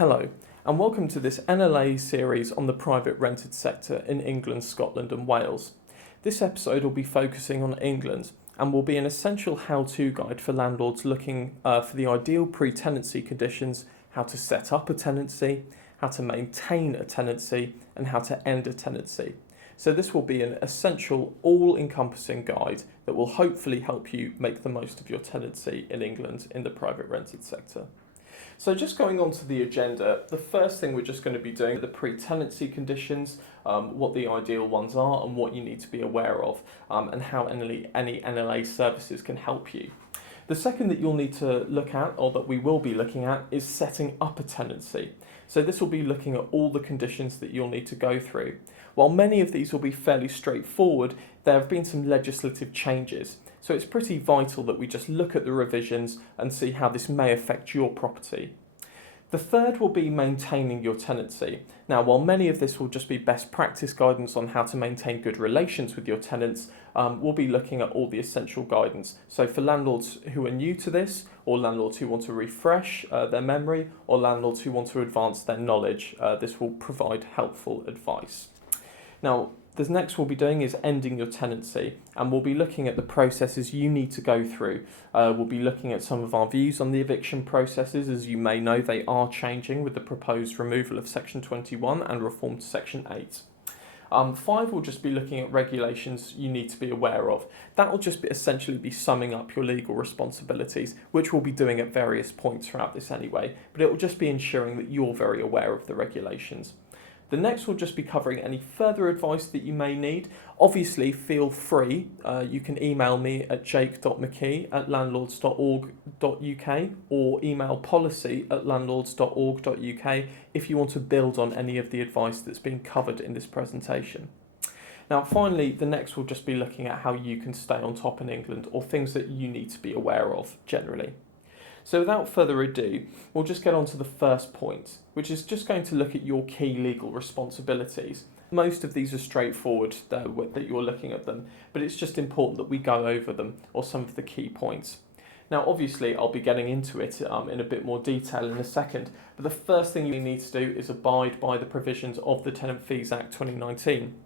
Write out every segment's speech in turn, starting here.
Hello, and welcome to this NLA series on the private rented sector in England, Scotland and Wales. This episode will be focusing on England and will be an essential how-to guide for landlords looking for the ideal pre-tenancy conditions, how to set up a tenancy, how to maintain a tenancy and how to end a tenancy. So this will be an essential all-encompassing guide that will hopefully help you make the most of your tenancy in England in the private rented sector. So just going on to the agenda, the first thing we're just going to be doing are the pre-tenancy conditions, what the ideal ones are and what you need to be aware of, and how any NLA services can help you. The second that you'll need to look at, or that we will be looking at, is setting up a tenancy. So this will be looking at all the conditions that you'll need to go through. While many of these will be fairly straightforward, there have been some legislative changes. So it's pretty vital that we just look at the revisions and see how this may affect your property. The third will be maintaining your tenancy. Now, while many of this will just be best practice guidance on how to maintain good relations with your tenants, we'll be looking at all the essential guidance. So for landlords who are new to this, or landlords who want to refresh their memory, or landlords who want to advance their knowledge, this will provide helpful advice. Now, the next we'll be doing is ending your tenancy, and we'll be looking at the processes you need to go through. We'll be looking at some of our views on the eviction processes. As you may know, they are changing with the proposed removal of Section 21 and reform to Section 8. 5 will just be looking at regulations you need to be aware of. That will just essentially be summing up your legal responsibilities, which we'll be doing at various points throughout this anyway, but it will just be ensuring that you're very aware of the regulations. The next will just be covering any further advice that you may need. Obviously, feel free. You can email me at jake.mckey@landlords.org.uk or email policy@landlords.org.uk if you want to build on any of the advice that's been covered in this presentation. Now, finally, the next will just be looking at how you can stay on top in England, or things that you need to be aware of generally. So without further ado, we'll just get on to the first point, which is just going to look at your key legal responsibilities. Most of these are straightforward that you're looking at them, but it's just important that we go over them, or some of the key points. Now, obviously, I'll be getting into it in a bit more detail in a second, but the first thing you need to do is abide by the provisions of the Tenant Fees Act 2019.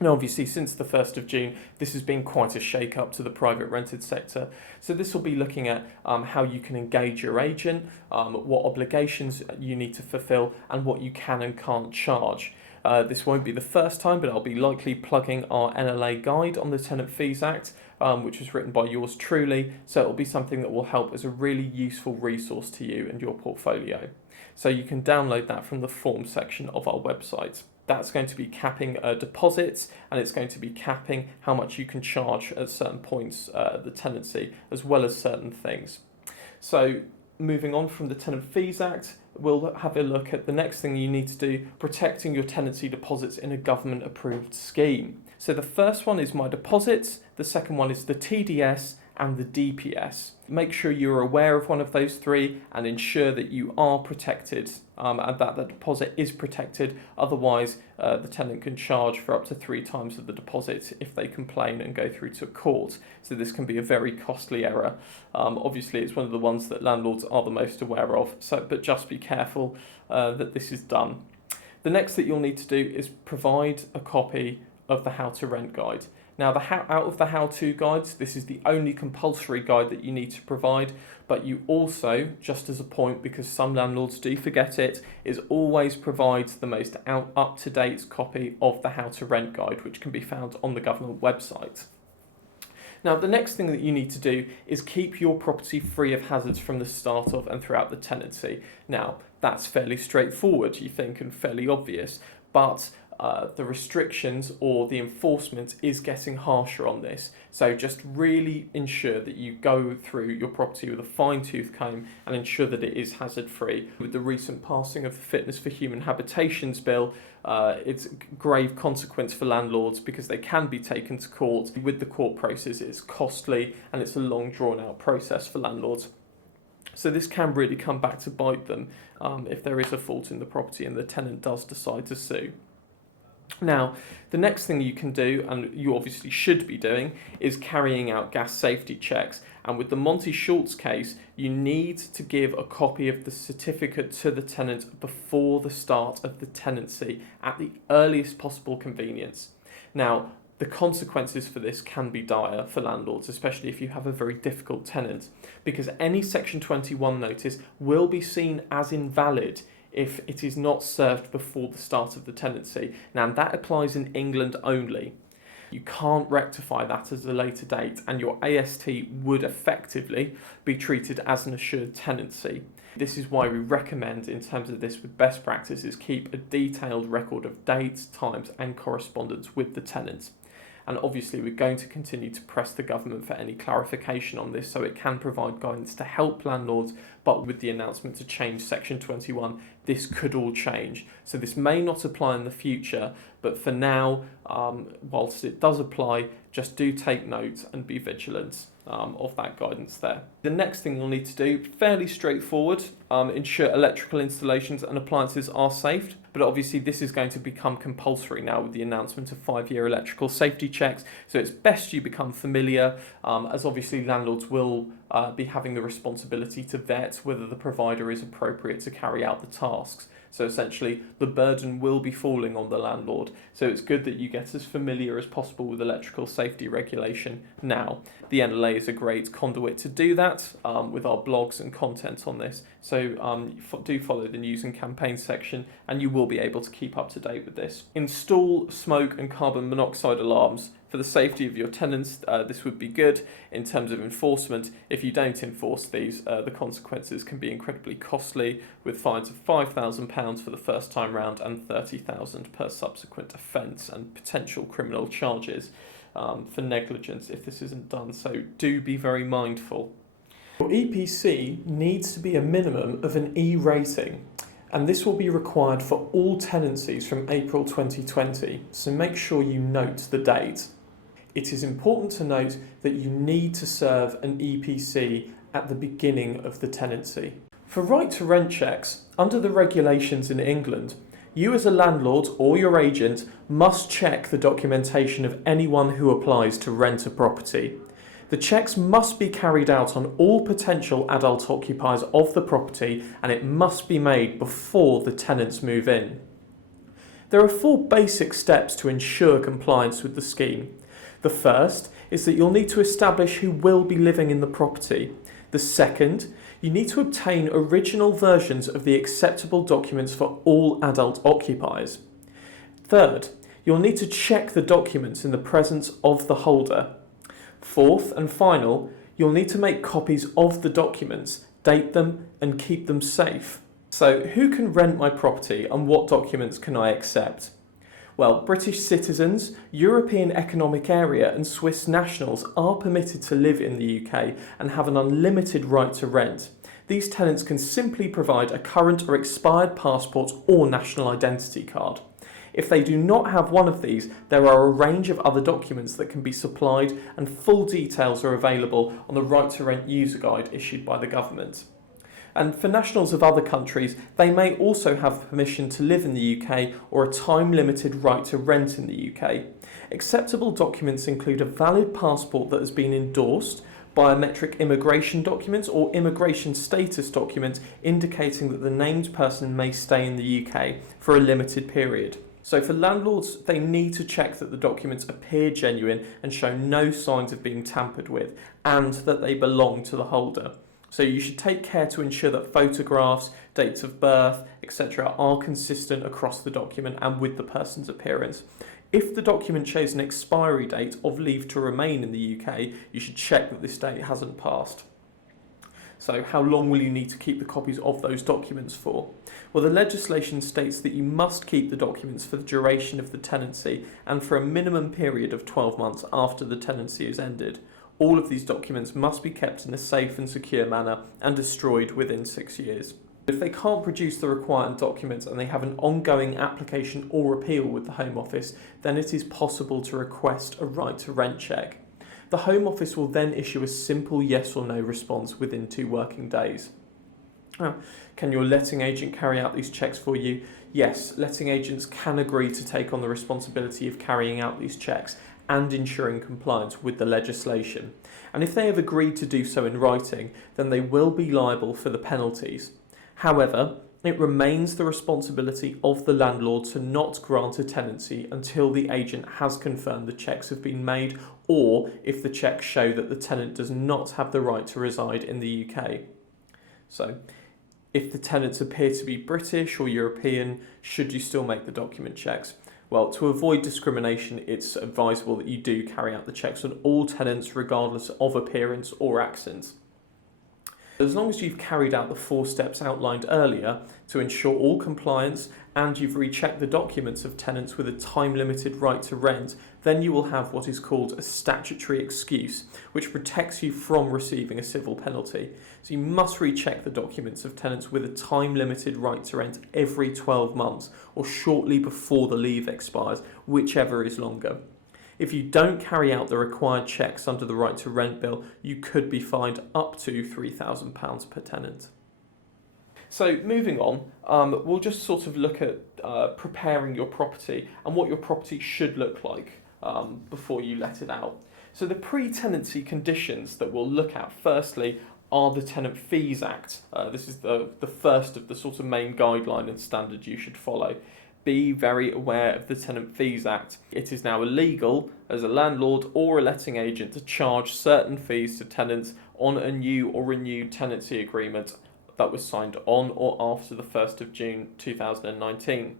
Now, obviously, since the 1st of June, this has been quite a shake-up to the private rented sector. So this will be looking at how you can engage your agent, what obligations you need to fulfill, and what you can and can't charge. This won't be the first time, but I'll be likely plugging our NLA guide on the Tenant Fees Act, which was written by yours truly. So it'll be something that will help as a really useful resource to you and your portfolio. So you can download that from the form section of our website. That's going to be capping deposits, and it's going to be capping how much you can charge at certain points the tenancy, as well as certain things. So moving on from the Tenant Fees Act, we'll have a look at the next thing you need to do, protecting your tenancy deposits in a government approved scheme. So the first one is My Deposits, the second one is the TDS and the DPS. Make sure you're aware of one of those three and ensure that you are protected and that the deposit is protected. Otherwise, the tenant can charge for up to 3 times of the deposit if they complain and go through to court. So this can be a very costly error. Obviously, it's one of the ones that landlords are the most aware of, but just be careful that this is done. The next that you'll need to do is provide a copy of the How to Rent guide. Now, out of the how-to guides, this is the only compulsory guide that you need to provide, but you also, just as a point, because some landlords do forget it, is always provide the most up-to-date copy of the How to Rent guide, which can be found on the government website. Now, the next thing that you need to do is keep your property free of hazards from the start of and throughout the tenancy. Now, that's fairly straightforward, you think, and fairly obvious, but the restrictions or the enforcement is getting harsher on this. So just really ensure that you go through your property with a fine-tooth comb and ensure that it is hazard-free. With the recent passing of the Fitness for Human Habitations Bill, it's a grave consequence for landlords because they can be taken to court. With the court process, it's costly and it's a long drawn-out process for landlords. So this can really come back to bite them if there is a fault in the property and the tenant does decide to sue. Now, the next thing you can do, and you obviously should be doing, is carrying out gas safety checks. And with the Monty Schultz case, you need to give a copy of the certificate to the tenant before the start of the tenancy at the earliest possible convenience. Now, the consequences for this can be dire for landlords, especially if you have a very difficult tenant, because any Section 21 notice will be seen as invalid if it is not served before the start of the tenancy. Now, that applies in England only. You can't rectify that at a later date, and your AST would effectively be treated as an assured tenancy. This is why we recommend, in terms of this with best practices, keep a detailed record of dates, times, and correspondence with the tenants. And obviously we're going to continue to press the government for any clarification on this so it can provide guidance to help landlords, but with the announcement to change Section 21, this could all change. So this may not apply in the future, but for now, whilst it does apply, just do take note and be vigilant of that guidance there. The next thing you'll need to do, fairly straightforward, ensure electrical installations and appliances are safe. But obviously this is going to become compulsory now with the announcement of 5-year electrical safety checks. So it's best you become familiar, as obviously landlords will be having the responsibility to vet whether the provider is appropriate to carry out the tasks. So essentially the burden will be falling on the landlord. So it's good that you get as familiar as possible with electrical safety regulation now. The NLA is a great conduit to do that with our blogs and content on this. So do follow the news and campaign section and you will be able to keep up to date with this. Install smoke and carbon monoxide alarms. For the safety of your tenants, this would be good. In terms of enforcement, if you don't enforce these, the consequences can be incredibly costly, with fines of £5,000 for the first time round and £30,000 per subsequent offence, and potential criminal charges for negligence if this isn't done. So do be very mindful. Your EPC needs to be a minimum of an E rating, and this will be required for all tenancies from April 2020, so make sure you note the date. It is important to note that you need to serve an EPC at the beginning of the tenancy. For right to rent checks, under the regulations in England, you as a landlord or your agent must check the documentation of anyone who applies to rent a property. The checks must be carried out on all potential adult occupiers of the property, and it must be made before the tenants move in. There are 4 basic steps to ensure compliance with the scheme. The first is that you'll need to establish who will be living in the property. The second, you need to obtain original versions of the acceptable documents for all adult occupiers. Third, you'll need to check the documents in the presence of the holder. Fourth and final, you'll need to make copies of the documents, date them and keep them safe. So who can rent my property and what documents can I accept? Well, British citizens, European Economic Area and Swiss nationals are permitted to live in the UK and have an unlimited right to rent. These tenants can simply provide a current or expired passport or national identity card. If they do not have one of these, there are a range of other documents that can be supplied, and full details are available on the Right to Rent user guide issued by the government. And for nationals of other countries, they may also have permission to live in the UK or a time-limited right to rent in the UK. Acceptable documents include a valid passport that has been endorsed, biometric immigration documents or immigration status documents indicating that the named person may stay in the UK for a limited period. So for landlords, they need to check that the documents appear genuine and show no signs of being tampered with, and that they belong to the holder. So you should take care to ensure that photographs, dates of birth, etc. are consistent across the document and with the person's appearance. If the document shows an expiry date of leave to remain in the UK, you should check that this date hasn't passed. So how long will you need to keep the copies of those documents for? Well, the legislation states that you must keep the documents for the duration of the tenancy and for a minimum period of 12 months after the tenancy is ended. All of these documents must be kept in a safe and secure manner and destroyed within 6 years. If they can't produce the required documents and they have an ongoing application or appeal with the Home Office, then it is possible to request a right to rent check. The Home Office will then issue a simple yes or no response within 2 working days. Now, can your letting agent carry out these checks for you? Yes, letting agents can agree to take on the responsibility of carrying out these checks and ensuring compliance with the legislation. And if they have agreed to do so in writing, then they will be liable for the penalties. However, it remains the responsibility of the landlord to not grant a tenancy until the agent has confirmed the checks have been made, or if the checks show that the tenant does not have the right to reside in the UK. So, if the tenants appear to be British or European, should you still make the document checks? Well, to avoid discrimination, it's advisable that you do carry out the checks on all tenants regardless of appearance or accent. As long as you've carried out the 4 steps outlined earlier to ensure all compliance and you've rechecked the documents of tenants with a time-limited right to rent, then you will have what is called a statutory excuse, which protects you from receiving a civil penalty. So you must recheck the documents of tenants with a time-limited right to rent every 12 months or shortly before the leave expires, whichever is longer. If you don't carry out the required checks under the right to rent bill, you could be fined up to £3,000 per tenant. So moving on, we'll just sort of look at preparing your property and what your property should look like before you let it out. So the pre-tenancy conditions that we'll look at firstly are the Tenant Fees Act. This is the first of the sort of main guideline and standard you should follow. Be very aware of the Tenant Fees Act. It is now illegal as a landlord or a letting agent to charge certain fees to tenants on a new or renewed tenancy agreement that was signed on or after the 1st of June 2019.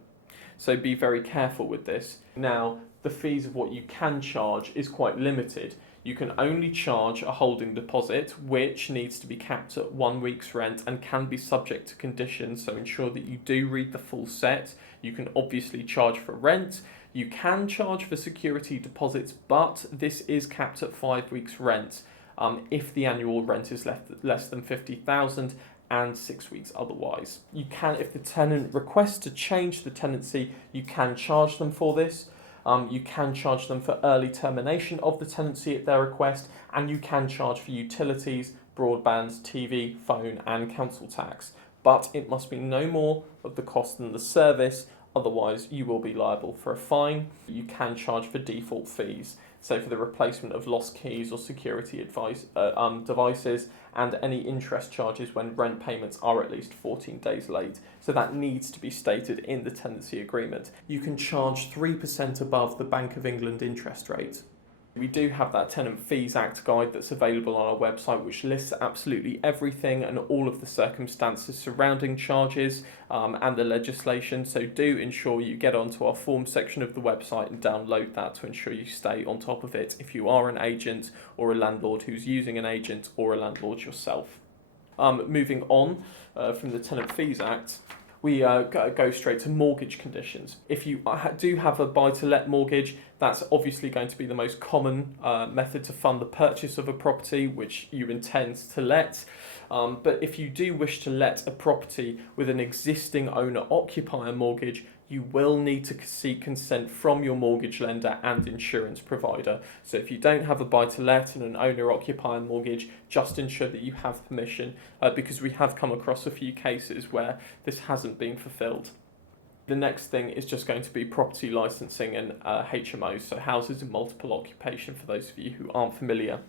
So be very careful with this. Now, the fees of what you can charge is quite limited. You can only charge a holding deposit, which needs to be capped at 1 week's rent and can be subject to conditions, so ensure that you do read the full set. You can obviously charge for rent. You can charge for security deposits, but this is capped at 5 weeks' rent if the annual rent is less than $50,000 and 6 weeks otherwise. You can, if the tenant requests to change the tenancy, you can charge them for this. You can charge them for early termination of the tenancy at their request, and you can charge for utilities, broadband, TV, phone and council tax. But it must be no more of the cost than the service, otherwise you will be liable for a fine. You can charge for default fees, so for the replacement of lost keys or security devices, and any interest charges when rent payments are at least 14 days late. So that needs to be stated in the tenancy agreement. You can charge 3% above the Bank of England interest rate. We do have that Tenant Fees Act guide that's available on our website, which lists absolutely everything and all of the circumstances surrounding charges and the legislation. So do ensure you get onto our form section of the website and download that to ensure you stay on top of it if you are an agent or a landlord who's using an agent or a landlord yourself. Moving on from the Tenant Fees Act, we go straight to mortgage conditions. If you do have a buy-to-let mortgage, that's obviously going to be the most common method to fund the purchase of a property which you intend to let. But if you do wish to let a property with an existing owner-occupier mortgage, you will need to seek consent from your mortgage lender and insurance provider. So if you don't have a buy-to-let and an owner-occupier mortgage, just ensure that you have permission because we have come across a few cases where this hasn't been fulfilled. The next thing is just going to be property licensing and HMOs, so houses in multiple occupation for those of you who aren't familiar.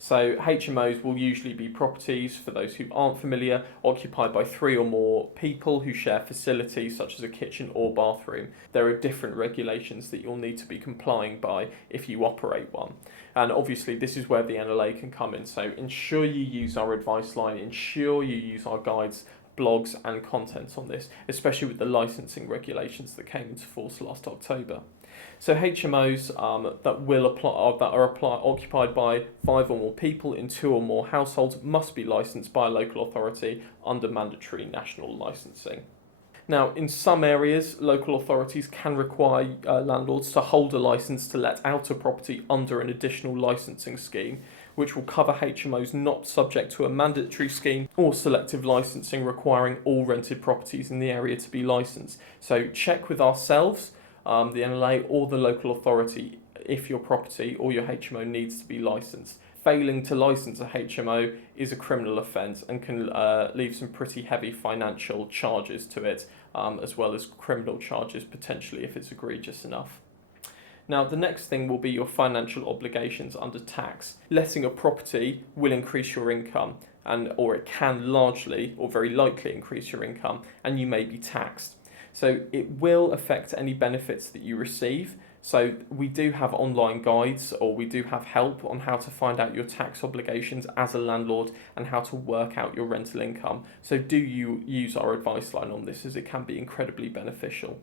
So HMOs will usually be properties, for those who aren't familiar, occupied by 3 or more people who share facilities such as a kitchen or bathroom. There are different regulations that you'll need to be complying by if you operate one. And obviously this is where the NLA can come in, so ensure you use our advice line, ensure you use our guides, blogs and content on this, especially with the licensing regulations that came into force last October. So HMOs that are occupied by 5 or more people in 2 or more households must be licensed by a local authority under mandatory national licensing. Now, in some areas, local authorities can require landlords to hold a licence to let out a property under an additional licensing scheme, which will cover HMOs not subject to a mandatory scheme or selective licensing requiring all rented properties in the area to be licensed. So check with ourselves, the NLA or the local authority if your property or your HMO needs to be licensed. failing to license a HMO is a criminal offence and can leave some pretty heavy financial charges to it, as well as criminal charges potentially if it's egregious enough. Now, the next thing will be your financial obligations under tax. Letting a property will increase your income, or it can largely or very likely increase your income, and you may be taxed. So it will affect any benefits that you receive. So we do have online guides, or we do have help on how to find out your tax obligations as a landlord and how to work out your rental income. So do you use our advice line on this, as it can be incredibly beneficial.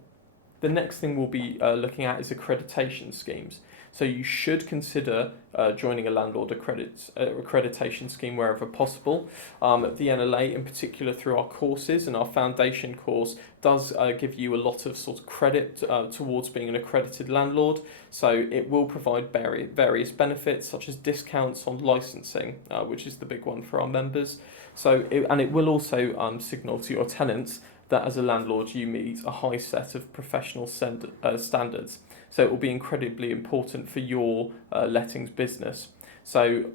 The next thing we'll be looking at is accreditation schemes. So you should consider joining a landlord accreditation scheme wherever possible. The NLA, in particular through our courses, and our foundation course does give you a lot of sort of credit towards being an accredited landlord. So it will provide various benefits such as discounts on licensing, which is the big one for our members. And it will also signal to your tenants that as a landlord you meet a high set of professional standards. So it will be incredibly important for your lettings business. So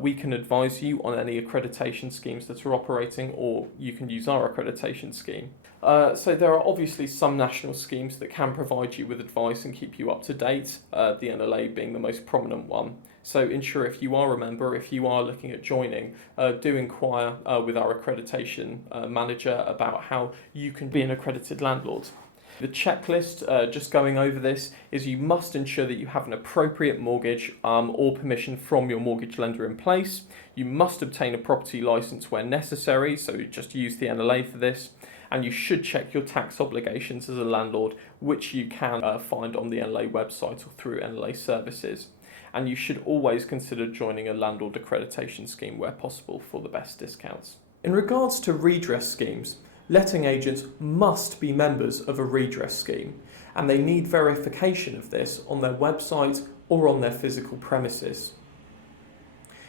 we can advise you on any accreditation schemes that are operating, or you can use our accreditation scheme. So there are obviously some national schemes that can provide you with advice and keep you up to date, the NLA being the most prominent one. So ensure, if you are a member, if you are looking at joining, do inquire with our accreditation manager about how you can be an accredited landlord. The checklist, just going over this, is you must ensure that you have an appropriate mortgage or permission from your mortgage lender in place. You must obtain a property licence where necessary, so just use the NLA for this. And you should check your tax obligations as a landlord, which you can find on the NLA website or through NLA services. And you should always consider joining a landlord accreditation scheme where possible for the best discounts. In regards to redress schemes, letting agents must be members of a redress scheme, and they need verification of this on their website or on their physical premises.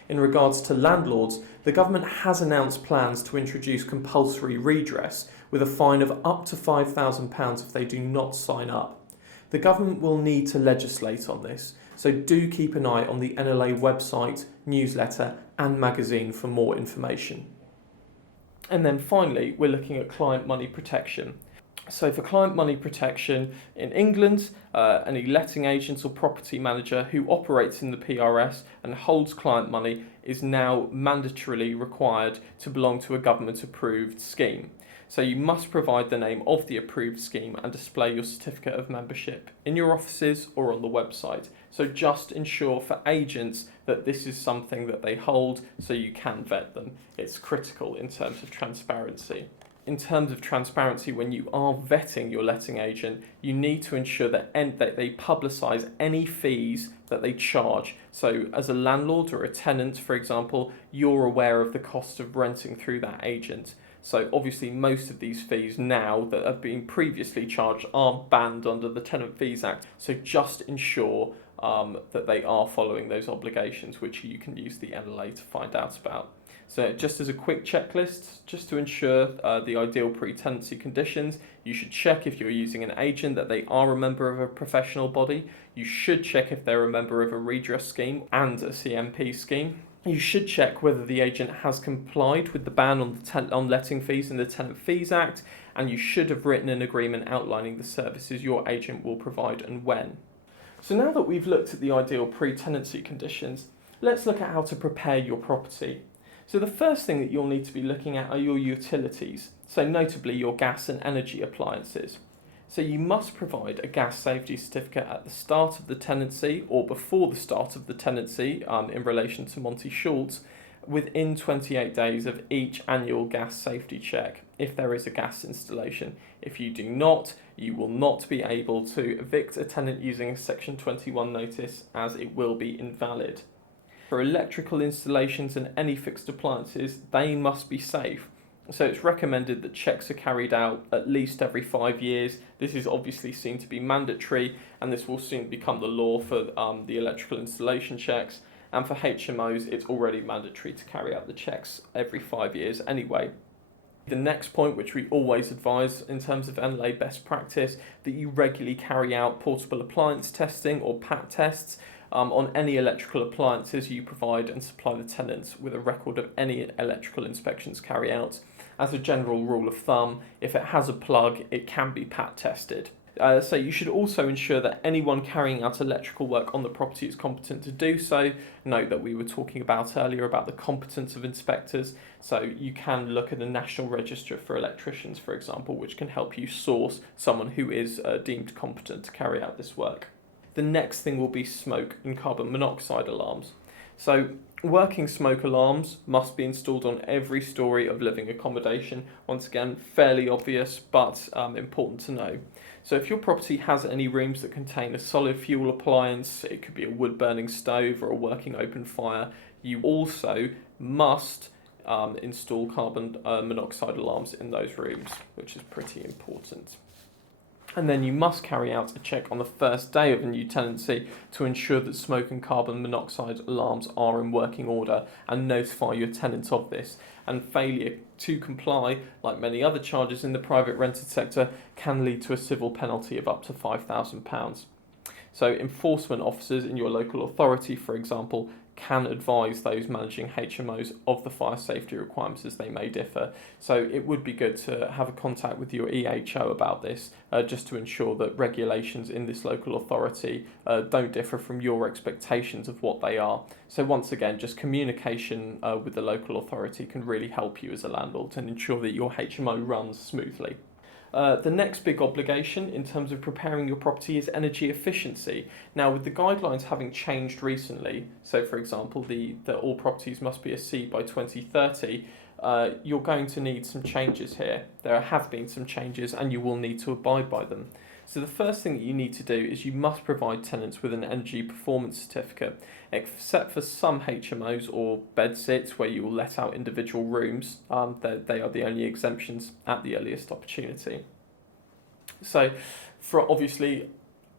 In regards to landlords, the government has announced plans to introduce compulsory redress with a fine of up to £5,000 if they do not sign up. The government will need to legislate on this, so do keep an eye on the NLA website, newsletter and magazine for more information. And then finally, we're looking at client money protection. So for client money protection in England, any letting agent or property manager who operates in the PRS and holds client money is now mandatorily required to belong to a government-approved scheme. So you must provide the name of the approved scheme and display your certificate of membership in your offices or on the website. So just ensure for agents that this is something that they hold so you can vet them. It's critical in terms of transparency. In terms of transparency, when you are vetting your letting agent, you need to ensure that they publicise any fees that they charge. So as a landlord or a tenant, for example, you're aware of the cost of renting through that agent. So obviously most of these fees now that have been previously charged are banned under the Tenant Fees Act. So just ensure that they are following those obligations, which you can use the NLA to find out about. So just as a quick checklist, just to ensure the ideal pre-tenancy conditions, you should check if you're using an agent that they are a member of a professional body. You should check if they're a member of a redress scheme and a CMP scheme. You should check whether the agent has complied with the ban on letting fees in the Tenant Fees Act, and you should have written an agreement outlining the services your agent will provide and when. So now that we've looked at the ideal pre-tenancy conditions, let's look at how to prepare your property. So the first thing that you'll need to be looking at are your utilities, so notably your gas and energy appliances. So you must provide a gas safety certificate at the start of the tenancy or before the start of the tenancy in relation to Monty Schultz within 28 days of each annual gas safety check if there is a gas installation. If you do not, you will not be able to evict a tenant using a Section 21 notice, as it will be invalid. For electrical installations and any fixed appliances, they must be safe. So it's recommended that checks are carried out at least every 5 years. This is obviously seen to be mandatory, and this will soon become the law for the electrical installation checks. And for HMOs, it's already mandatory to carry out the checks every 5 years anyway. The next point, which we always advise in terms of NLA best practice, that you regularly carry out portable appliance testing or PAT tests. on any electrical appliances you provide and supply the tenants with a record of any electrical inspections carried out. As a general rule of thumb, if it has a plug, it can be PAT tested. So you should also ensure that anyone carrying out electrical work on the property is competent to do so. Note that we were talking about earlier about the competence of inspectors. So you can look at the National Register for Electricians, for example, which can help you source someone who is deemed competent to carry out this work. The next thing will be smoke and carbon monoxide alarms. So working smoke alarms must be installed on every storey of living accommodation. Once again, fairly obvious, but important to know. So if your property has any rooms that contain a solid fuel appliance, it could be a wood-burning stove or a working open fire, you also must install carbon monoxide alarms in those rooms, which is pretty important. And then you must carry out a check on the first day of a new tenancy to ensure that smoke and carbon monoxide alarms are in working order, and notify your tenants of this. And failure to comply, like many other charges in the private rented sector, can lead to a civil penalty of up to £5,000. So enforcement officers in your local authority, for example, can advise those managing HMOs of the fire safety requirements as they may differ. So it would be good to have a contact with your EHO about this, just to ensure that regulations in this local authority don't differ from your expectations of what they are. So once again, just communication with the local authority can really help you as a landlord and ensure that your HMO runs smoothly. The next big obligation in terms of preparing your property is energy efficiency. Now, with the guidelines having changed recently, so for example, that all properties must be a C by 2030, you're going to need some changes here. There have been some changes and you will need to abide by them. So the first thing that you need to do is you must provide tenants with an energy performance certificate, except for some HMOs or bedsits where you will let out individual rooms. They are the only exemptions at the earliest opportunity. So for obviously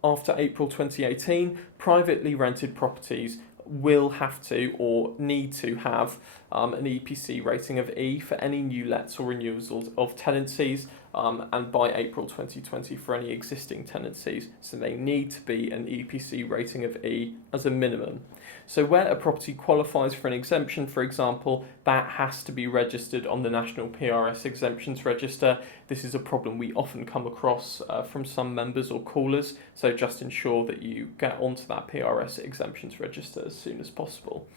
after April 2018, privately rented properties will have to or need to have an EPC rating of E for any new lets or renewals of tenancies, and by April 2020 for any existing tenancies. So they need to be an EPC rating of E as a minimum. So where a property qualifies for an exemption, for example, that has to be registered on the National PRS Exemptions Register. This is a problem we often come across from some members or callers, so just ensure that you get onto that PRS Exemptions Register as soon as possible.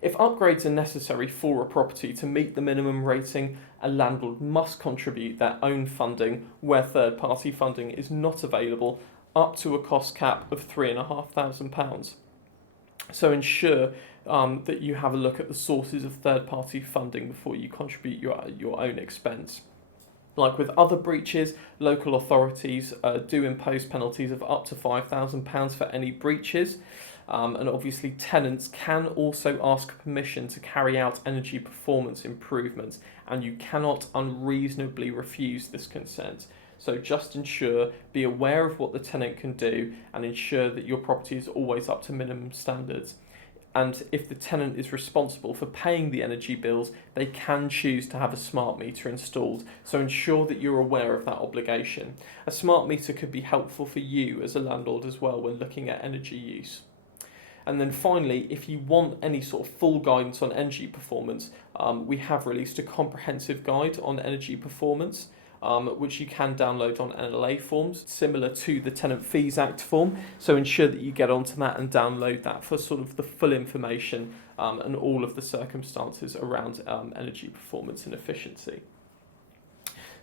If upgrades are necessary for a property to meet the minimum rating, a landlord must contribute their own funding where third-party funding is not available, up to a cost cap of £3,500. So ensure that you have a look at the sources of third-party funding before you contribute your own expense. Like with other breaches, local authorities do impose penalties of up to £5,000 for any breaches. And obviously tenants can also ask permission to carry out energy performance improvements, and you cannot unreasonably refuse this consent. So just be aware of what the tenant can do and ensure that your property is always up to minimum standards. And if the tenant is responsible for paying the energy bills, they can choose to have a smart meter installed. So ensure that you're aware of that obligation. A smart meter could be helpful for you as a landlord as well when looking at energy use. And then finally, if you want any sort of full guidance on energy performance, we have released a comprehensive guide on energy performance, which you can download on NLA forms, similar to the Tenant Fees Act form. So ensure that you get onto that and download that for sort of the full information and all of the circumstances around energy performance and efficiency.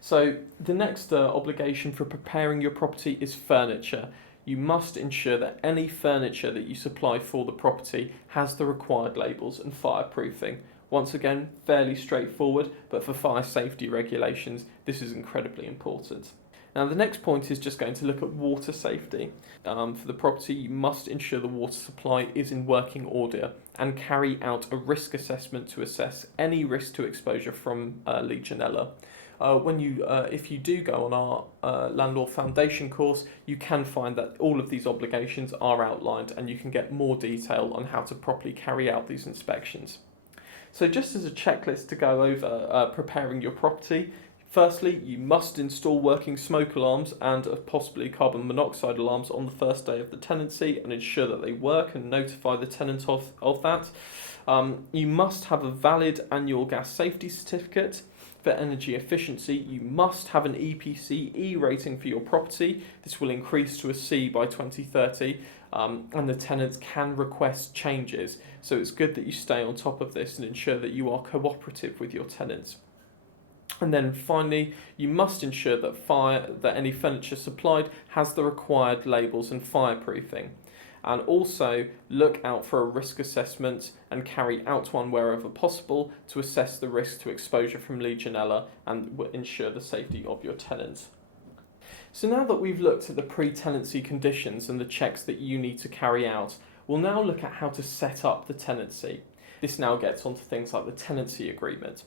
So the next obligation for preparing your property is furniture. You must ensure that any furniture that you supply for the property has the required labels and fireproofing. Once again, fairly straightforward, but for fire safety regulations, this is incredibly important. Now, the next point is just going to look at water safety. For the property, you must ensure the water supply is in working order and carry out a risk assessment to assess any risk to exposure from Legionella. If you do go on our Landlord Foundation course, you can find that all of these obligations are outlined and you can get more detail on how to properly carry out these inspections. So just as a checklist to go over preparing your property, Firstly, you must install working smoke alarms and possibly carbon monoxide alarms on the first day of the tenancy and ensure that they work and notify the tenant of that. You must have a valid annual gas safety certificate. For energy efficiency, you must have an EPC E rating for your property. This will increase to a C by 2030, and the tenants can request changes. So it's good that you stay on top of this and ensure that you are cooperative with your tenants. And then finally, you must ensure that any furniture supplied has the required labels and fireproofing. And also look out for a risk assessment and carry out one wherever possible to assess the risk to exposure from Legionella and ensure the safety of your tenants. So now that we've looked at the pre-tenancy conditions and the checks that you need to carry out, we'll now look at how to set up the tenancy. This now gets onto things like the tenancy agreement.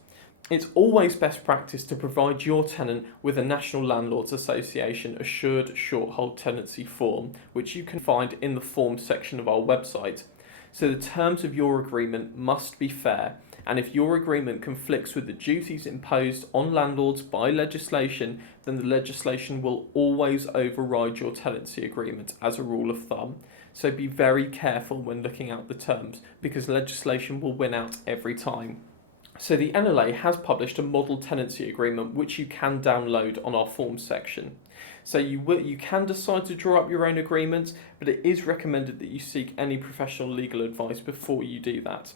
It's always best practice to provide your tenant with a National Landlords Association assured short hold tenancy form, which you can find in the forms section of our website. So the terms of your agreement must be fair, and if your agreement conflicts with the duties imposed on landlords by legislation, then the legislation will always override your tenancy agreement as a rule of thumb. So be very careful when looking at the terms, because legislation will win out every time. So the NLA has published a model tenancy agreement which you can download on our forms section. So you can decide to draw up your own agreement, but it is recommended that you seek any professional legal advice before you do that.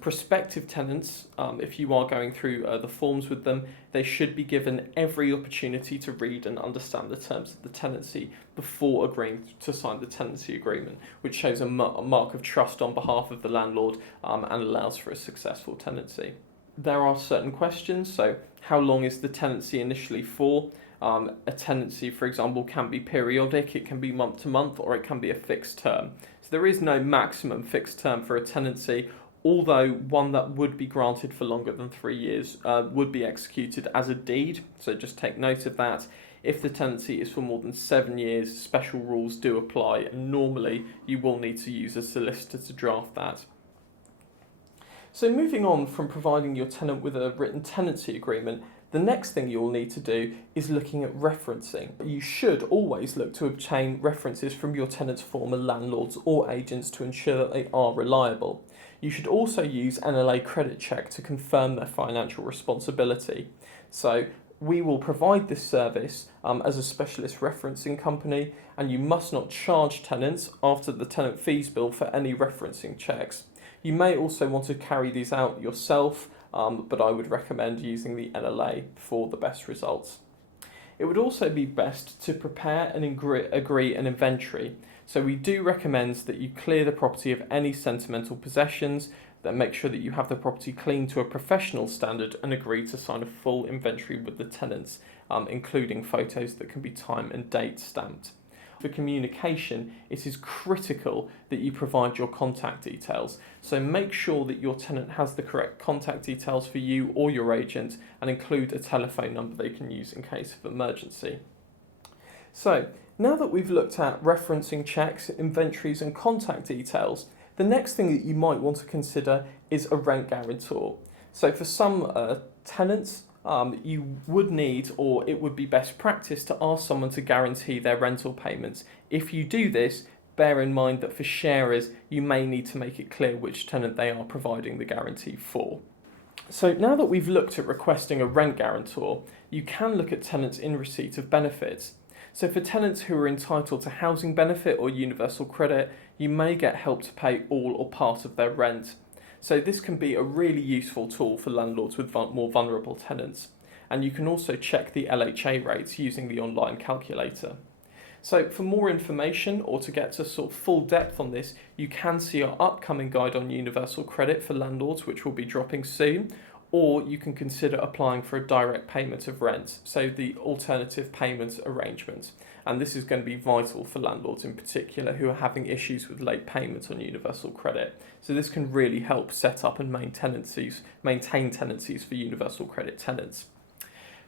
Prospective tenants, if you are going through the forms with them, they should be given every opportunity to read and understand the terms of the tenancy before agreeing to sign the tenancy agreement, which shows a mark of trust on behalf of the landlord and allows for a successful tenancy. There are certain questions, so how long is the tenancy initially for? A tenancy, for example, can be periodic, it can be month to month, or it can be a fixed term. So there is no maximum fixed term for a tenancy, although one that would be granted for longer than 3 years would be executed as a deed, so just take note of that. If the tenancy is for more than 7 years, special rules do apply, and normally you will need to use a solicitor to draft that. So moving on from providing your tenant with a written tenancy agreement, the next thing you'll need to do is looking at referencing. You should always look to obtain references from your tenant's former landlords or agents to ensure that they are reliable. You should also use NLA credit check to confirm their financial responsibility. So we will provide this service as a specialist referencing company, and you must not charge tenants after the tenant fees bill for any referencing checks. You may also want to carry these out yourself, but I would recommend using the NLA for the best results. It would also be best to prepare and agree an inventory. So we do recommend that you clear the property of any sentimental possessions, then make sure that you have the property cleaned to a professional standard and agree to sign a full inventory with the tenants, including photos that can be time and date stamped. For communication, it is critical that you provide your contact details. So make sure that your tenant has the correct contact details for you or your agent, and include a telephone number they can use in case of emergency. So now that we've looked at referencing checks, inventories and contact details, the next thing that you might want to consider is a rent guarantor. So for some tenants, you would need, or it would be best practice, to ask someone to guarantee their rental payments. If you do this, bear in mind that for sharers, you may need to make it clear which tenant they are providing the guarantee for. So now that we've looked at requesting a rent guarantor, you can look at tenants in receipt of benefits. So for tenants who are entitled to housing benefit or universal credit, you may get help to pay all or part of their rent. So this can be a really useful tool for landlords with more vulnerable tenants. And you can also check the LHA rates using the online calculator. So for more information, or to get to sort of full depth on this, you can see our upcoming guide on universal credit for landlords, which will be dropping soon, or you can consider applying for a direct payment of rent, so the alternative payment arrangement. And this is going to be vital for landlords in particular who are having issues with late payments on universal credit. So this can really help set up and maintain tenancies for universal credit tenants.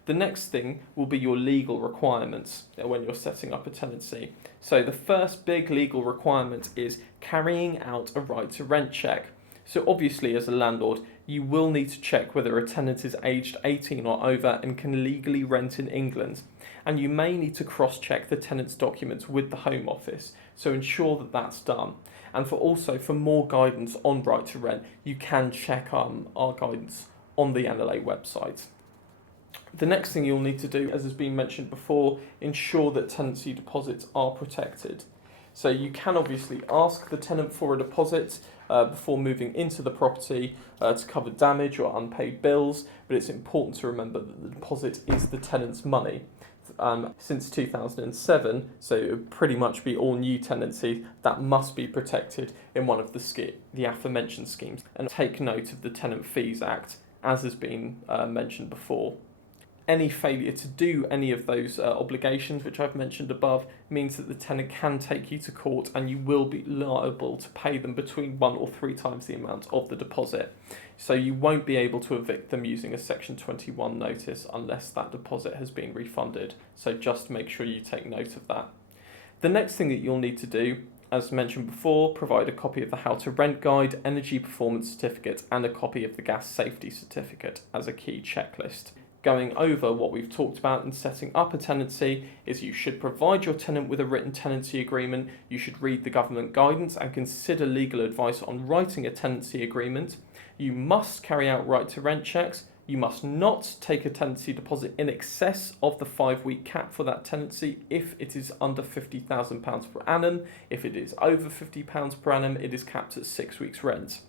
The next thing will be your legal requirements when you're setting up a tenancy. So the first big legal requirement is carrying out a right to rent check. So obviously as a landlord, you will need to check whether a tenant is aged 18 or over and can legally rent in England. And you may need to cross-check the tenant's documents with the Home Office, so ensure that that's done. And for more guidance on right to rent, you can check our guidance on the NLA website. The next thing you'll need to do, as has been mentioned before, ensure that tenancy deposits are protected. So you can obviously ask the tenant for a deposit before moving into the property to cover damage or unpaid bills, but it's important to remember that the deposit is the tenant's money. Since 2007, so it would pretty much be all new tenancy that must be protected in one of the aforementioned schemes. And take note of the Tenant Fees Act, as has been mentioned before. Any failure to do any of those obligations, which I've mentioned above, means that the tenant can take you to court and you will be liable to pay them between 1 or 3 times the amount of the deposit. So you won't be able to evict them using a Section 21 notice unless that deposit has been refunded. So just make sure you take note of that. The next thing that you'll need to do, as mentioned before, provide a copy of the How to Rent Guide, Energy Performance Certificate, and a copy of the Gas Safety Certificate as a key checklist. Going over what we've talked about in setting up a tenancy is you should provide your tenant with a written tenancy agreement, you should read the government guidance and consider legal advice on writing a tenancy agreement, you must carry out right to rent checks, you must not take a tenancy deposit in excess of the 5-week cap for that tenancy if it is under £50,000 per annum. If it is over £50 per annum, it is capped at 6 weeks rent.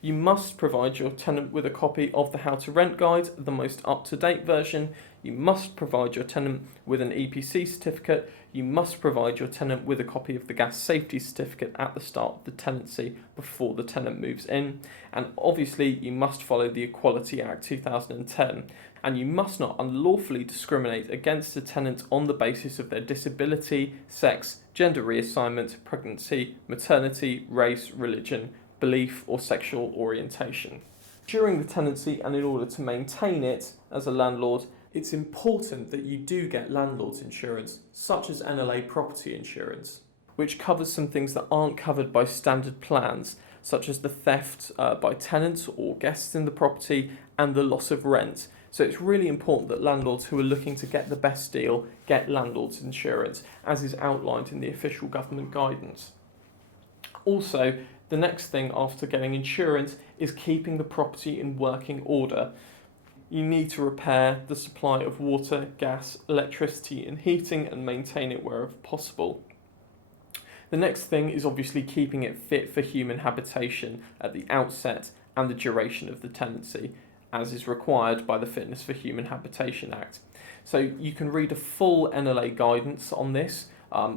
You must provide your tenant with a copy of the How to Rent Guide, the most up-to-date version. You must provide your tenant with an EPC certificate. You must provide your tenant with a copy of the Gas Safety Certificate at the start of the tenancy before the tenant moves in. And obviously, you must follow the Equality Act 2010. And you must not unlawfully discriminate against a tenant on the basis of their disability, sex, gender reassignment, pregnancy, maternity, race, religion, belief or sexual orientation. During the tenancy and in order to maintain it as a landlord, it's important that you do get landlord's insurance, such as NLA property insurance, which covers some things that aren't covered by standard plans, such as the theft by tenants or guests in the property and the loss of rent. So it's really important that landlords who are looking to get the best deal get landlord's insurance, as is outlined in the official government guidance. Also, the next thing after getting insurance is keeping the property in working order. You need to repair the supply of water, gas, electricity and heating and maintain it wherever possible. The next thing is obviously keeping it fit for human habitation at the outset and the duration of the tenancy, as is required by the Fitness for Human Habitation Act. So you can read a full NLA guidance on this.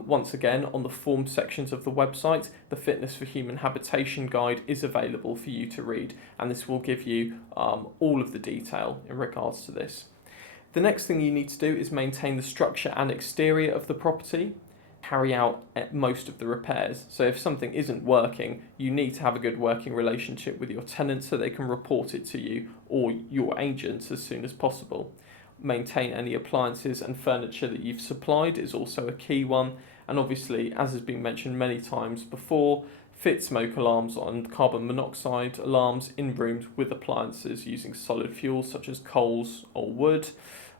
Once again, on the form sections of the website, the Fitness for Human Habitation Guide is available for you to read, and this will give you all of the detail in regards to this. The next thing you need to do is maintain the structure and exterior of the property, carry out most of the repairs. So if something isn't working, you need to have a good working relationship with your tenant so they can report it to you or your agents as soon as possible. Maintain any appliances and furniture that you've supplied is also a key one, and obviously, as has been mentioned many times before, fit smoke alarms and carbon monoxide alarms in rooms with appliances using solid fuels such as coals or wood,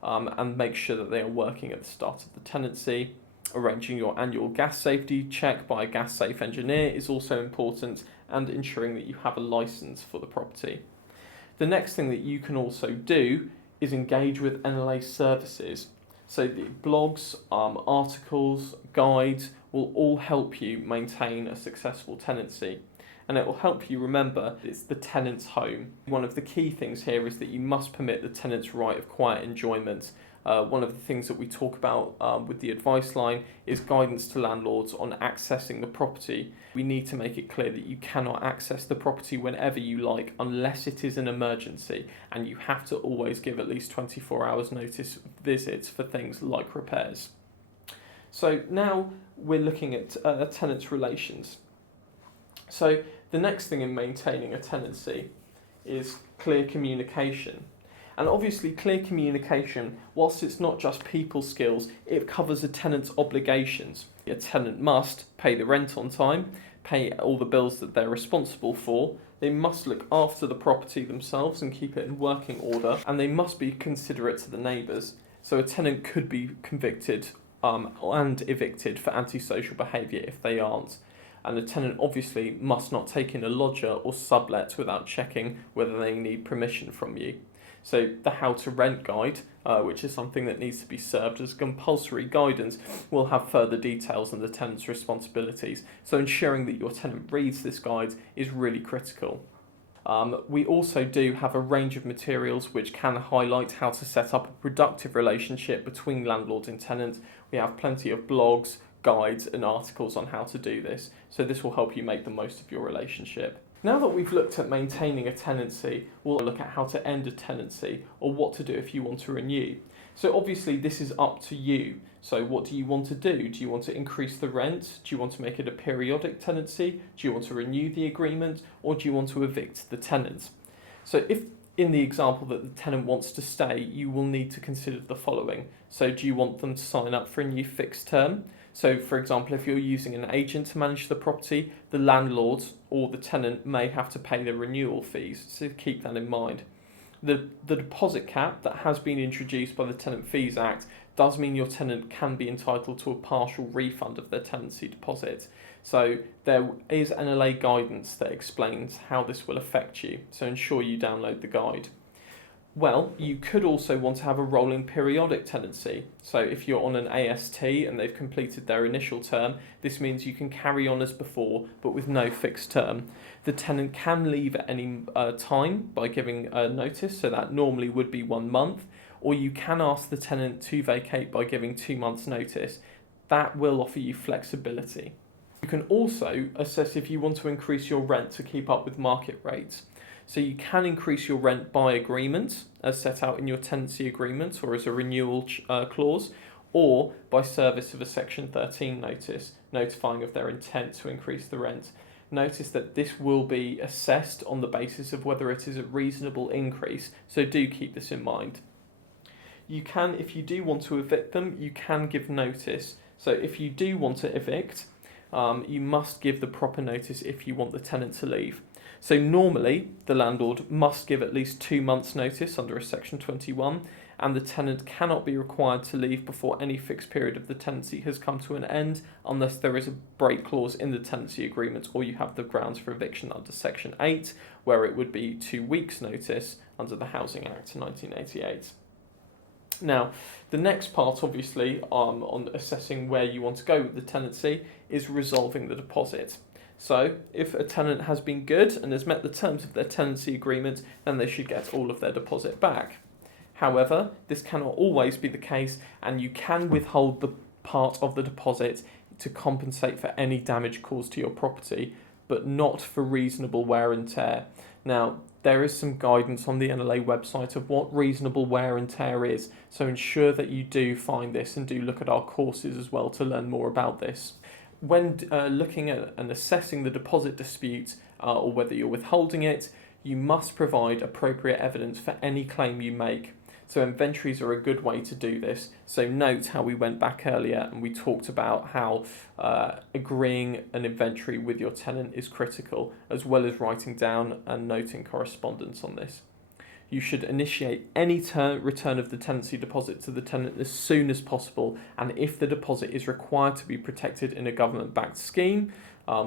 and make sure that they are working at the start of the tenancy. Arranging your annual gas safety check by a gas safe engineer is also important, and ensuring that you have a license for the property. The next thing that you can also do is engage with NLA services. So the blogs, articles, guides will all help you maintain a successful tenancy. And it will help you remember it's the tenant's home. One of the key things here is that you must permit the tenant's right of quiet enjoyment. One of the things that we talk about with the advice line is guidance to landlords on accessing the property. We need to make it clear that you cannot access the property whenever you like unless it is an emergency, and you have to always give at least 24 hours notice visits for things like repairs. So now we're looking at tenants' relations. So the next thing in maintaining a tenancy is clear communication. And obviously clear communication, whilst it's not just people skills, it covers a tenant's obligations. A tenant must pay the rent on time, pay all the bills that they're responsible for. They must look after the property themselves and keep it in working order, and they must be considerate to the neighbours. So a tenant could be convicted and evicted for antisocial behaviour if they aren't. And a tenant obviously must not take in a lodger or sublet without checking whether they need permission from you. So the How to Rent guide, which is something that needs to be served as compulsory guidance, will have further details on the tenant's responsibilities. So ensuring that your tenant reads this guide is really critical. We also do have a range of materials which can highlight how to set up a productive relationship between landlord and tenant. We have plenty of blogs, guides and articles on how to do this, so this will help you make the most of your relationship. Now that we've looked at maintaining a tenancy, we'll look at how to end a tenancy or what to do if you want to renew. So obviously this is up to you. So what do you want to do? Do you want to increase the rent? Do you want to make it a periodic tenancy? Do you want to renew the agreement? Or do you want to evict the tenant? So if in the example that the tenant wants to stay, you will need to consider the following. So do you want them to sign up for a new fixed term? So for example, if you're using an agent to manage the property, the landlord or the tenant may have to pay the renewal fees, so keep that in mind. The deposit cap that has been introduced by the Tenant Fees Act does mean your tenant can be entitled to a partial refund of their tenancy deposit. So there is NLA guidance that explains how this will affect you, so ensure you download the guide. Well, you could also want to have a rolling periodic tenancy. So if you're on an AST and they've completed their initial term, this means you can carry on as before, but with no fixed term. The tenant can leave at any time by giving a notice, so that normally would be 1 month, or you can ask the tenant to vacate by giving 2 months notice. That will offer you flexibility. You can also assess if you want to increase your rent to keep up with market rates. So you can increase your rent by agreement, as set out in your tenancy agreement or as a renewal clause, or by service of a Section 13 notice, notifying of their intent to increase the rent. Notice that this will be assessed on the basis of whether it is a reasonable increase, so do keep this in mind. You can, if you do want to evict them, you can give notice. So if you do want to evict, you must give the proper notice if you want the tenant to leave. So normally, the landlord must give at least 2 months' notice under a Section 21, and the tenant cannot be required to leave before any fixed period of the tenancy has come to an end, unless there is a break clause in the tenancy agreement or you have the grounds for eviction under Section 8, where it would be 2 weeks' notice under the Housing Act 1988. Now, the next part, obviously, on assessing where you want to go with the tenancy is resolving the deposit. So, if a tenant has been good and has met the terms of their tenancy agreement, then they should get all of their deposit back. However, this cannot always be the case, and you can withhold the part of the deposit to compensate for any damage caused to your property, but not for reasonable wear and tear. Now, there is some guidance on the NLA website of what reasonable wear and tear is, so ensure that you do find this and do look at our courses as well to learn more about this. When looking at and assessing the deposit dispute or whether you're withholding it, you must provide appropriate evidence for any claim you make. So inventories are a good way to do this. So note how we went back earlier and we talked about how agreeing an inventory with your tenant is critical, as well as writing down and noting correspondence on this. You should initiate any return of the tenancy deposit to the tenant as soon as possible, and if the deposit is required to be protected in a government-backed scheme,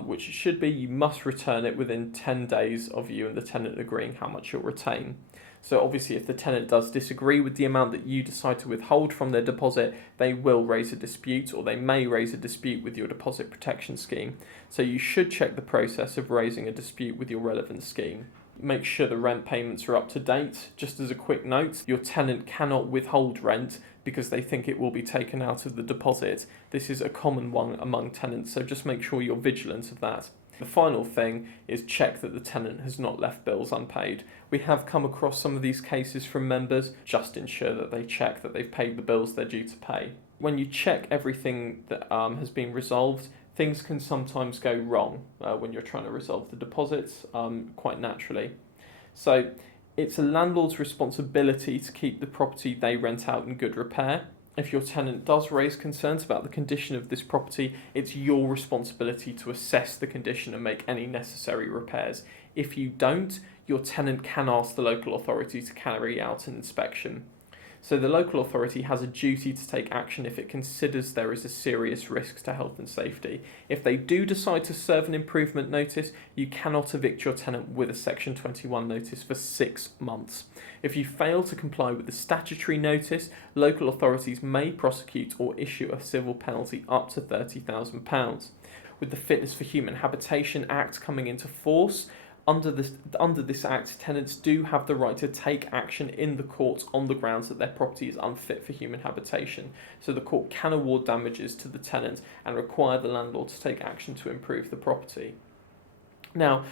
which it should be, you must return it within 10 days of you and the tenant agreeing how much you'll retain. So obviously if the tenant does disagree with the amount that you decide to withhold from their deposit, they will raise a dispute, or they may raise a dispute with your deposit protection scheme. So you should check the process of raising a dispute with your relevant scheme. Make sure the rent payments are up to date. Just as a quick note, your tenant cannot withhold rent because they think it will be taken out of the deposit. This is a common one among tenants, so just make sure you're vigilant of that. The final thing is check that the tenant has not left bills unpaid. We have come across some of these cases from members. Just ensure that they check that they've paid the bills they're due to pay. When you check everything that has been resolved, things can sometimes go wrong when you're trying to resolve the deposits, quite naturally. So it's a landlord's responsibility to keep the property they rent out in good repair. If your tenant does raise concerns about the condition of this property, it's your responsibility to assess the condition and make any necessary repairs. If you don't, your tenant can ask the local authority to carry out an inspection. So the local authority has a duty to take action if it considers there is a serious risk to health and safety. If they do decide to serve an improvement notice, you cannot evict your tenant with a Section 21 notice for 6 months. If you fail to comply with the statutory notice, local authorities may prosecute or issue a civil penalty up to £30,000. With the Fitness for Human Habitation Act coming into force, under this Act, tenants do have the right to take action in the courts on the grounds that their property is unfit for human habitation. So the court can award damages to the tenant and require the landlord to take action to improve the property. Now,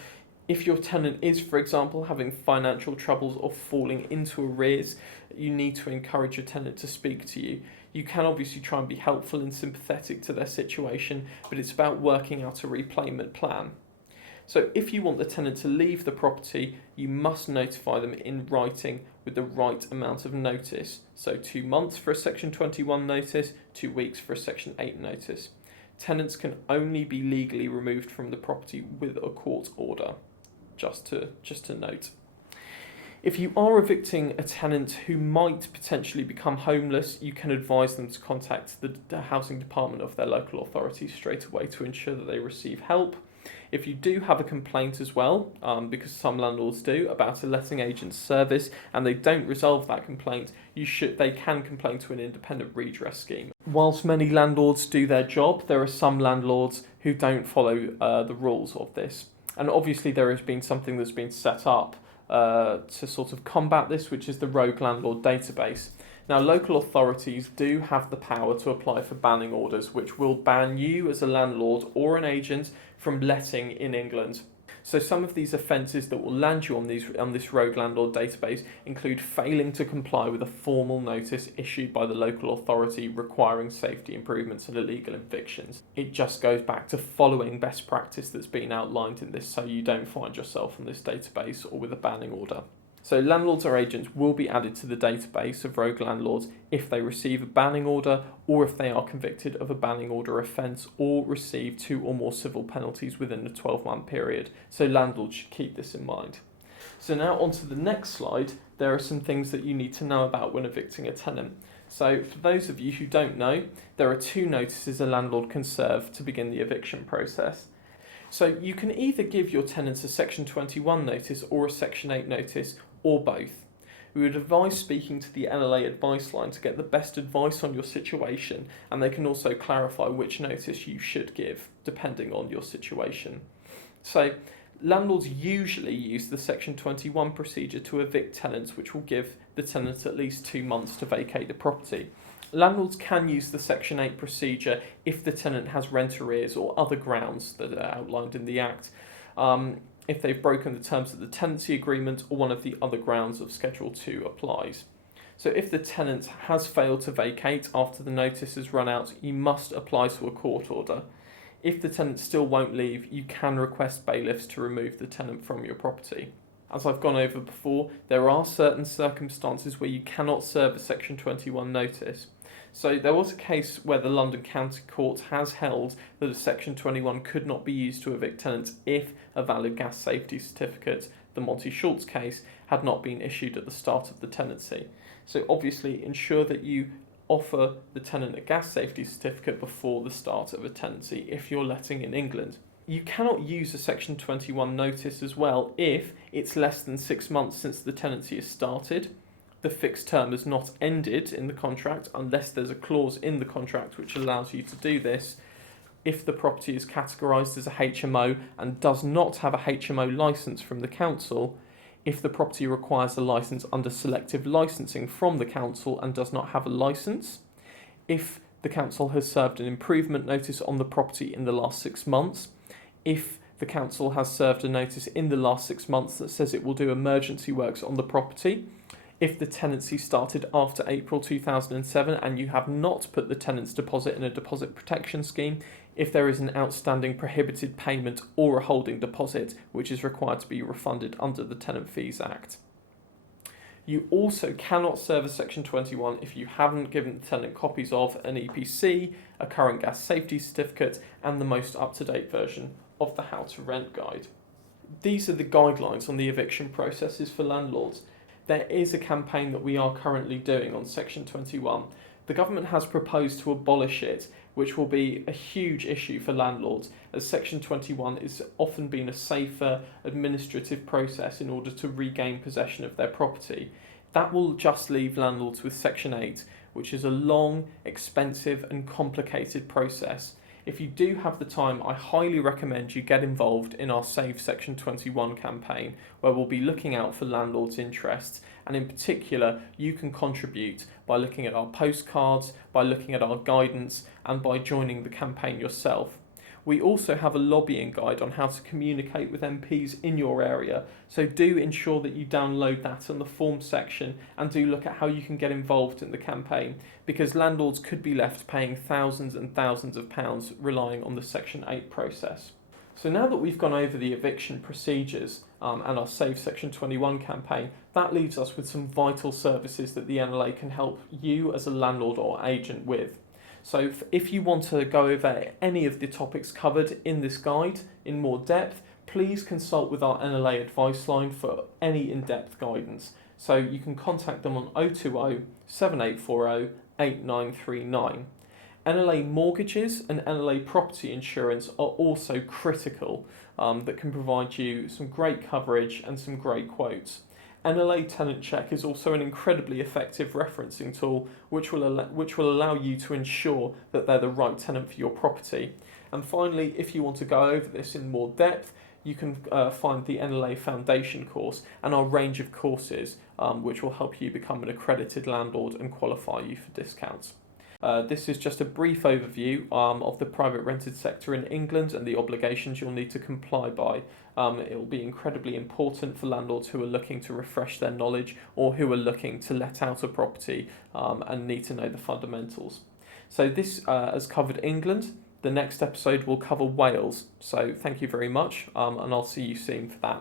if your tenant is, for example, having financial troubles or falling into arrears, you need to encourage your tenant to speak to you. You can obviously try and be helpful and sympathetic to their situation, but it's about working out a repayment plan. So if you want the tenant to leave the property, you must notify them in writing with the right amount of notice. So 2 months for a Section 21 notice, 2 weeks for a Section 8 notice. Tenants can only be legally removed from the property with a court order, just to note. If you are evicting a tenant who might potentially become homeless, you can advise them to contact the housing department of their local authority straight away to ensure that they receive help. If you do have a complaint as well, because some landlords do, about a letting agent's service and they don't resolve that complaint, they can complain to an independent redress scheme. Whilst many landlords do their job, there are some landlords who don't follow the rules of this. And obviously there has been something that's been set up to sort of combat this, which is the Rogue Landlord database. Now, local authorities do have the power to apply for banning orders, which will ban you as a landlord or an agent from letting in England. So some of these offences that will land you on this Rogue Landlord database include failing to comply with a formal notice issued by the local authority requiring safety improvements and illegal evictions. It just goes back to following best practice that's been outlined in this, so you don't find yourself on this database or with a banning order. So landlords or agents will be added to the database of rogue landlords if they receive a banning order or if they are convicted of a banning order offence or receive 2 or more civil penalties within a 12-month period. So landlords should keep this in mind. So now on to the next slide, there are some things that you need to know about when evicting a tenant. So for those of you who don't know, there are 2 notices a landlord can serve to begin the eviction process. So you can either give your tenants a Section 21 notice or a Section 8 notice, or both. We would advise speaking to the NLA advice line to get the best advice on your situation, and they can also clarify which notice you should give, depending on your situation. So landlords usually use the Section 21 procedure to evict tenants, which will give the tenant at least 2 months to vacate the property. Landlords can use the Section 8 procedure if the tenant has rent arrears or other grounds that are outlined in the Act, if they've broken the terms of the tenancy agreement or one of the other grounds of Schedule 2 applies. So if the tenant has failed to vacate after the notice has run out, you must apply to a court order. If the tenant still won't leave, you can request bailiffs to remove the tenant from your property. As I've gone over before, there are certain circumstances where you cannot serve a Section 21 notice. So there was a case where the London County Court has held that a Section 21 could not be used to evict tenants if a valid gas safety certificate, the Monty Schultz case, had not been issued at the start of the tenancy. So obviously ensure that you offer the tenant a gas safety certificate before the start of a tenancy if you're letting in England. You cannot use a Section 21 notice as well if it's less than 6 months since the tenancy has started, the fixed term has not ended in the contract unless there's a clause in the contract which allows you to do this, if the property is categorised as a HMO and does not have a HMO licence from the council, if the property requires a licence under selective licensing from the council and does not have a licence, if the council has served an improvement notice on the property in the last 6 months, if the council has served a notice in the last 6 months that says it will do emergency works on the property, if the tenancy started after April 2007 and you have not put the tenant's deposit in a deposit protection scheme, if there is an outstanding prohibited payment or a holding deposit which is required to be refunded under the Tenant Fees Act. You also cannot serve a Section 21 if you haven't given the tenant copies of an EPC, a current gas safety certificate, and the most up-to-date version of the How to Rent guide. These are the guidelines on the eviction processes for landlords. There is a campaign that we are currently doing on Section 21. The government has proposed to abolish it, which will be a huge issue for landlords, as Section 21 has often been a safer administrative process in order to regain possession of their property. That will just leave landlords with Section 8, which is a long, expensive and complicated process. If you do have the time, I highly recommend you get involved in our Save Section 21 campaign, where we'll be looking out for landlords' interests, and in particular, you can contribute by looking at our postcards, by looking at our guidance, and by joining the campaign yourself. We also have a lobbying guide on how to communicate with MPs in your area, so do ensure that you download that in the form section and do look at how you can get involved in the campaign, because landlords could be left paying thousands and thousands of pounds relying on the Section 8 process. So now that we've gone over the eviction procedures and our Save Section 21 campaign, that leaves us with some vital services that the NLA can help you as a landlord or agent with. So if you want to go over any of the topics covered in this guide in more depth, please consult with our NLA advice line for any in-depth guidance. So you can contact them on 020 7840 8939. NLA mortgages and NLA property insurance are also critical that can provide you some great coverage and some great quotes. NLA Tenant Check is also an incredibly effective referencing tool which will allow you to ensure that they're the right tenant for your property. And finally, if you want to go over this in more depth, you can find the NLA Foundation course and our range of courses which will help you become an accredited landlord and qualify you for discounts. This is just a brief overview of the private rented sector in England and the obligations you'll need to comply by. It will be incredibly important for landlords who are looking to refresh their knowledge or who are looking to let out a property and need to know the fundamentals. So this has covered England. The next episode will cover Wales. So thank you very much and I'll see you soon for that.